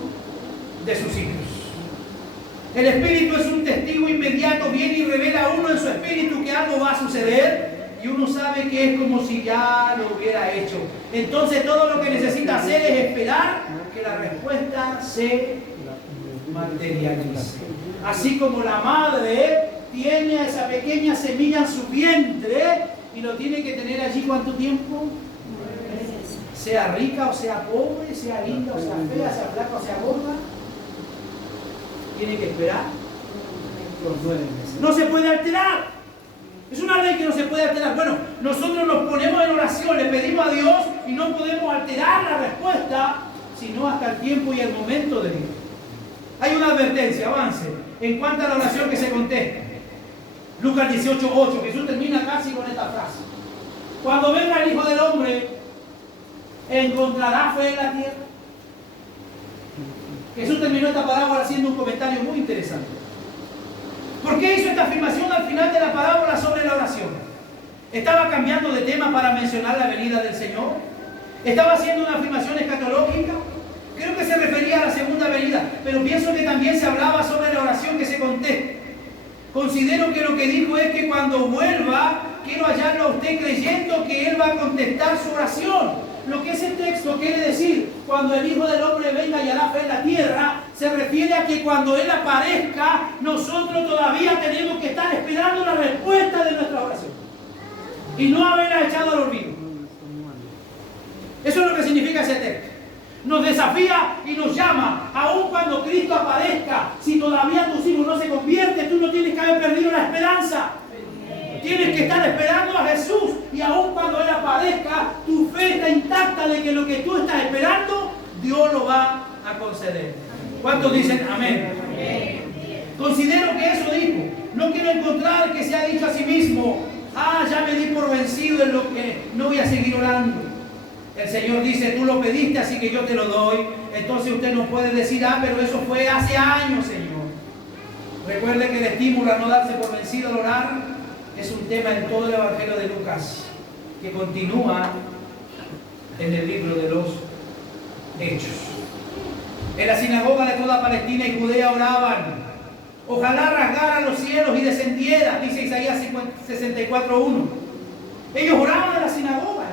de sus hijos. El Espíritu es un testigo inmediato, viene y revela a uno en su espíritu que algo va a suceder y uno sabe que es como si ya lo hubiera hecho. Entonces todo lo que necesita hacer es esperar que la respuesta se materialice. Así como la madre tiene esa pequeña semilla en su vientre y lo tiene que tener allí ¿cuánto tiempo? Sea rica o sea pobre, sea linda o sea fea, sea flaca o sea gorda, tiene que esperar por 9 meses. No se puede alterar. Es una ley que no se puede alterar. Bueno, nosotros nos ponemos en oración, le pedimos a Dios y no podemos alterar la respuesta, sino hasta el tiempo y el momento de Dios. Hay una advertencia, avance, en cuanto a la oración que se contesta. Lucas 18:8, Jesús termina casi con esta frase: cuando venga el Hijo del Hombre, ¿encontrará fe en la tierra? Jesús terminó esta parábola haciendo un comentario muy interesante. ¿Por qué hizo esta afirmación al final de la parábola sobre la oración? ¿Estaba cambiando de tema para mencionar la venida del Señor? ¿Estaba haciendo una afirmación escatológica? Creo que se refería a la segunda venida, pero pienso que también se hablaba sobre la oración que se contesta. Considero que lo que dijo es que cuando vuelva, quiero hallarlo a usted creyendo que Él va a contestar su oración. Lo que ese texto quiere decir, cuando el Hijo del Hombre venga y hará fe en la tierra, se refiere a que cuando Él aparezca, nosotros todavía tenemos que estar esperando la respuesta de nuestra oración y no haberla echado al olvido. Eso es lo que significa ese texto. Nos desafía y nos llama, aun cuando Cristo aparezca. Si todavía tus hijos no se convierten, tú no tienes que haber perdido la esperanza. Tienes que estar esperando a Jesús, y aun cuando Él aparezca, tu fe está intacta de que lo que tú estás esperando, Dios lo va a conceder. ¿Cuántos dicen amén? Amén. Considero que eso dijo. No quiero encontrar que se ha dicho a sí mismo: ya me di por vencido en lo que no voy a seguir orando. El Señor dice: tú lo pediste, así que yo te lo doy. Entonces usted no puede decir: pero eso fue hace años, Señor. Recuerde que el estímulo a no darse por vencido al orar es un tema en todo el Evangelio de Lucas, que continúa en el libro de los Hechos. En la sinagoga de toda Palestina y Judea oraban: ojalá rasgara los cielos y descendiera, dice Isaías 64:1. Ellos oraban en la sinagoga.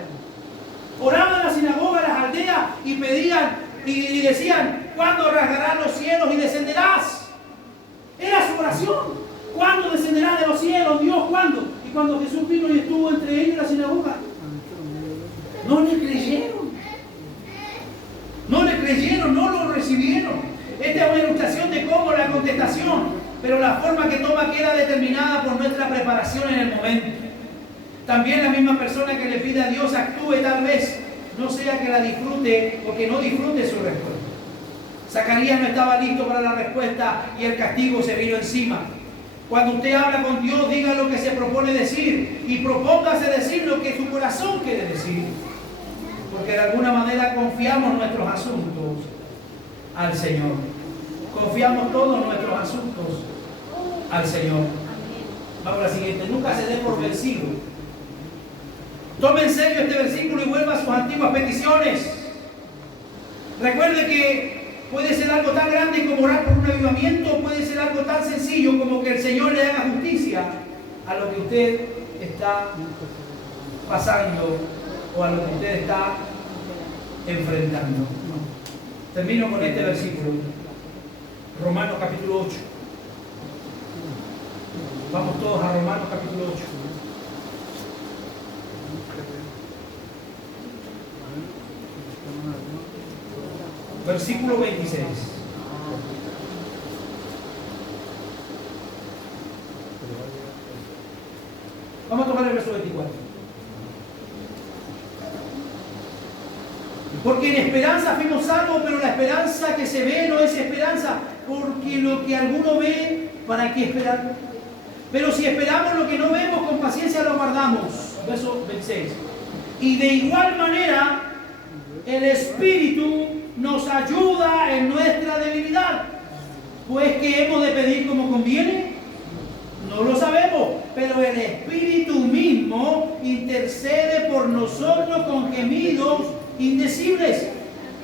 Oraban en la sinagoga, en las aldeas, y pedían y decían: ¿cuándo rasgarán los cielos y descenderás? Era su oración. ¿Cuándo descenderá de los cielos, Dios? ¿Cuándo? Y cuando Jesús vino y estuvo entre ellos en la sinagoga, no le creyeron. No le creyeron, no lo recibieron. Esta es una ilustración de cómo la contestación, pero la forma que toma queda determinada por nuestra preparación en el momento. También la misma persona que le pide a Dios actúe, tal vez no sea que la disfrute o que no disfrute su respuesta. Zacarías no estaba listo para la respuesta y el castigo se vino encima. Cuando usted habla con Dios, diga lo que se propone decir y propóngase decir lo que su corazón quiere decir. Porque de alguna manera confiamos nuestros asuntos al Señor. Confiamos todos nuestros asuntos al Señor. Vamos a la siguiente. Nunca se dé por vencido. Tome en serio este versículo y vuelva a sus antiguas peticiones. Recuerde que puede ser algo tan grande como orar por un avivamiento, puede ser algo tan sencillo como que el Señor le haga justicia a lo que usted está pasando o a lo que usted está enfrentando. Termino con este versículo. Romanos capítulo 8. Vamos todos a Romanos capítulo 8. Versículo 26. Vamos a tomar el verso 24. Porque en esperanza fuimos salvos, pero la esperanza que se ve no es esperanza, porque lo que alguno ve, ¿para qué esperar? Pero si esperamos lo que no vemos, con paciencia lo guardamos. Verso 26. Y de igual manera, el Espíritu nos ayuda en nuestra debilidad. Pues que hemos de pedir como conviene, no lo sabemos, pero el Espíritu mismo intercede por nosotros con gemidos indecibles.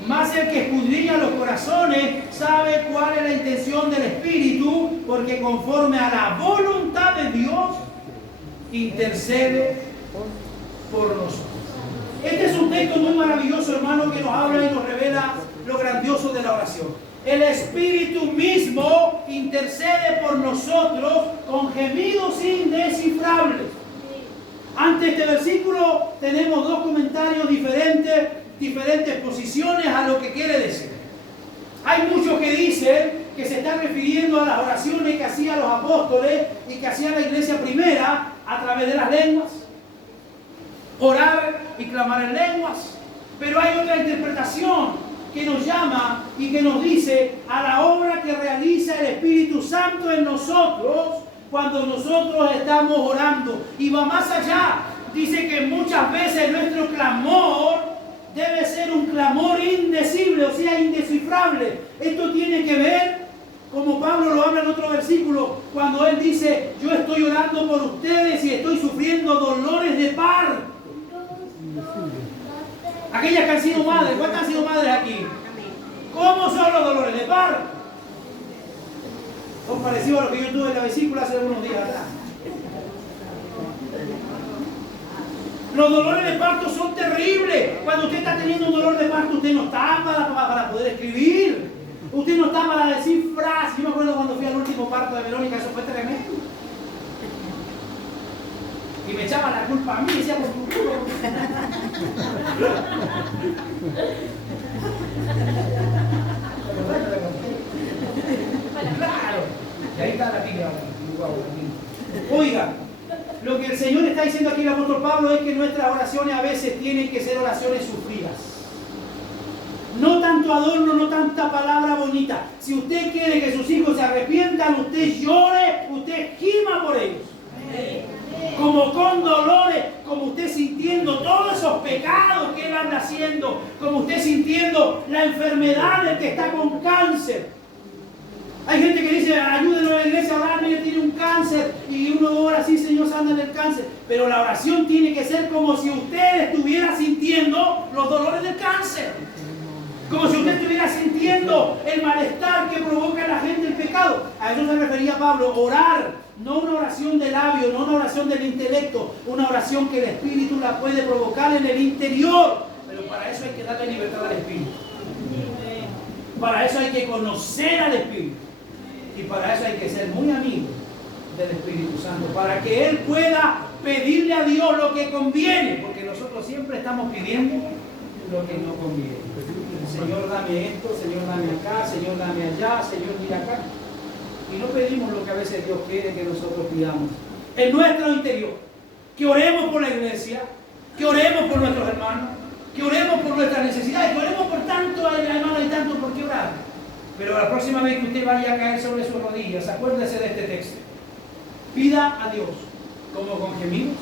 Mas el que escudriña los corazones sabe cuál es la intención del Espíritu, porque conforme a la voluntad de Dios intercede por nosotros. Este es un texto muy maravilloso, hermano, que nos habla y nos revela lo grandioso de la oración. El Espíritu mismo intercede por nosotros con gemidos indescifrables. Ante este versículo tenemos dos comentarios diferentes posiciones a lo que quiere decir. Hay muchos que dicen que se está refiriendo a las oraciones que hacían los apóstoles y que hacía la iglesia primera a través de las lenguas. Orar y clamar en lenguas. Pero hay otra interpretación que nos llama y que nos dice a la obra que realiza el Espíritu Santo en nosotros cuando nosotros estamos orando. Y va más allá. Dice que muchas veces nuestro clamor debe ser un clamor indecible, o sea, indescifrable. Esto tiene que ver, como Pablo lo habla en otro versículo, cuando él dice: yo estoy orando por ustedes y estoy sufriendo dolores de parto. Aquellas que han sido madres, ¿cuántas han sido madres aquí? ¿Cómo son los dolores de parto? Son parecidos a lo que yo tuve en la vesícula hace algunos días atrás. Los dolores de parto son terribles. Cuando usted está teniendo un dolor de parto, usted no está para poder escribir. Usted no está para decir frases. Yo me acuerdo cuando fui al último parto de Verónica, eso fue tremendo. Y me echaban la culpa a mí, decía por tu culo. Claro. Y ahí está la pica. Oiga, lo que el Señor está diciendo aquí el apóstol Pablo es que nuestras oraciones a veces tienen que ser oraciones sufridas. No tanto adorno, no tanta palabra bonita. Si usted quiere que sus hijos se arrepientan, usted llore, usted gima por ellos. Como con dolores, como usted sintiendo todos esos pecados que él anda haciendo, como usted sintiendo la enfermedad del que está con cáncer. Hay gente que dice: ayúdenos a la iglesia a orar, ella tiene un cáncer, y uno ora así: Señor, sana del cáncer. Pero la oración tiene que ser como si usted estuviera sintiendo los dolores del cáncer. Como si usted estuviera sintiendo el malestar que provoca en la gente el pecado. A eso se refería Pablo: orar. No una oración de labio, no una oración del intelecto, una oración que el Espíritu la puede provocar en el interior. Pero para eso hay que darle libertad al Espíritu. Para eso hay que conocer al Espíritu. Y para eso hay que ser muy amigo del Espíritu Santo, para que Él pueda pedirle a Dios lo que conviene, porque nosotros siempre estamos pidiendo lo que no conviene. Señor, dame esto, Señor, dame acá, Señor, dame allá, Señor, mira acá. Y no pedimos lo que a veces Dios quiere que nosotros pidamos. En nuestro interior, que oremos por la iglesia, que oremos por nuestros hermanos, que oremos por nuestras necesidades, que oremos por tanto, hermano, hay tanto por qué orar. Pero la próxima vez que usted vaya a caer sobre sus rodillas, acuérdese de este texto. Pida a Dios como con gemidos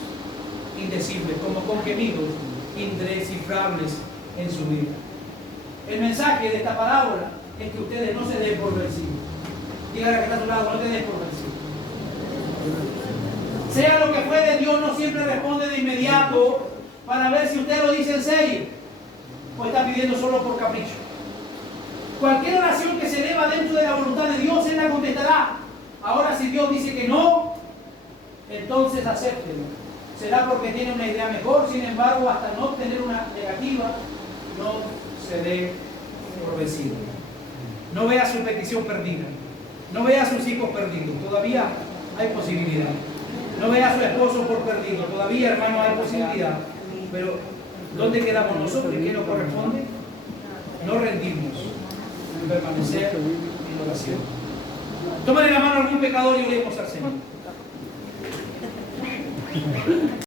indecibles, como con gemidos indescifrables en su vida. El mensaje de esta parábola es que ustedes no se den por vencidos. Dígale a que está a su lado, no te des por vencido. Sea lo que fuere, Dios no siempre responde de inmediato para ver si usted lo dice en serio o está pidiendo solo por capricho. Cualquier oración que se eleva dentro de la voluntad de Dios, Él la contestará. Ahora, si Dios dice que no, entonces acéptelo. Será porque tiene una idea mejor, sin embargo, hasta no tener una negativa, no se dé por vencido. No vea su petición perdida. No vea a sus hijos perdidos. Todavía hay posibilidad. No vea a su esposo por perdido. Todavía, hermano, hay posibilidad. Pero, ¿dónde quedamos nosotros? ¿Qué nos corresponde? No rendirnos. Permanecer en oración. Tómale la mano a algún pecador y oremos al Señor.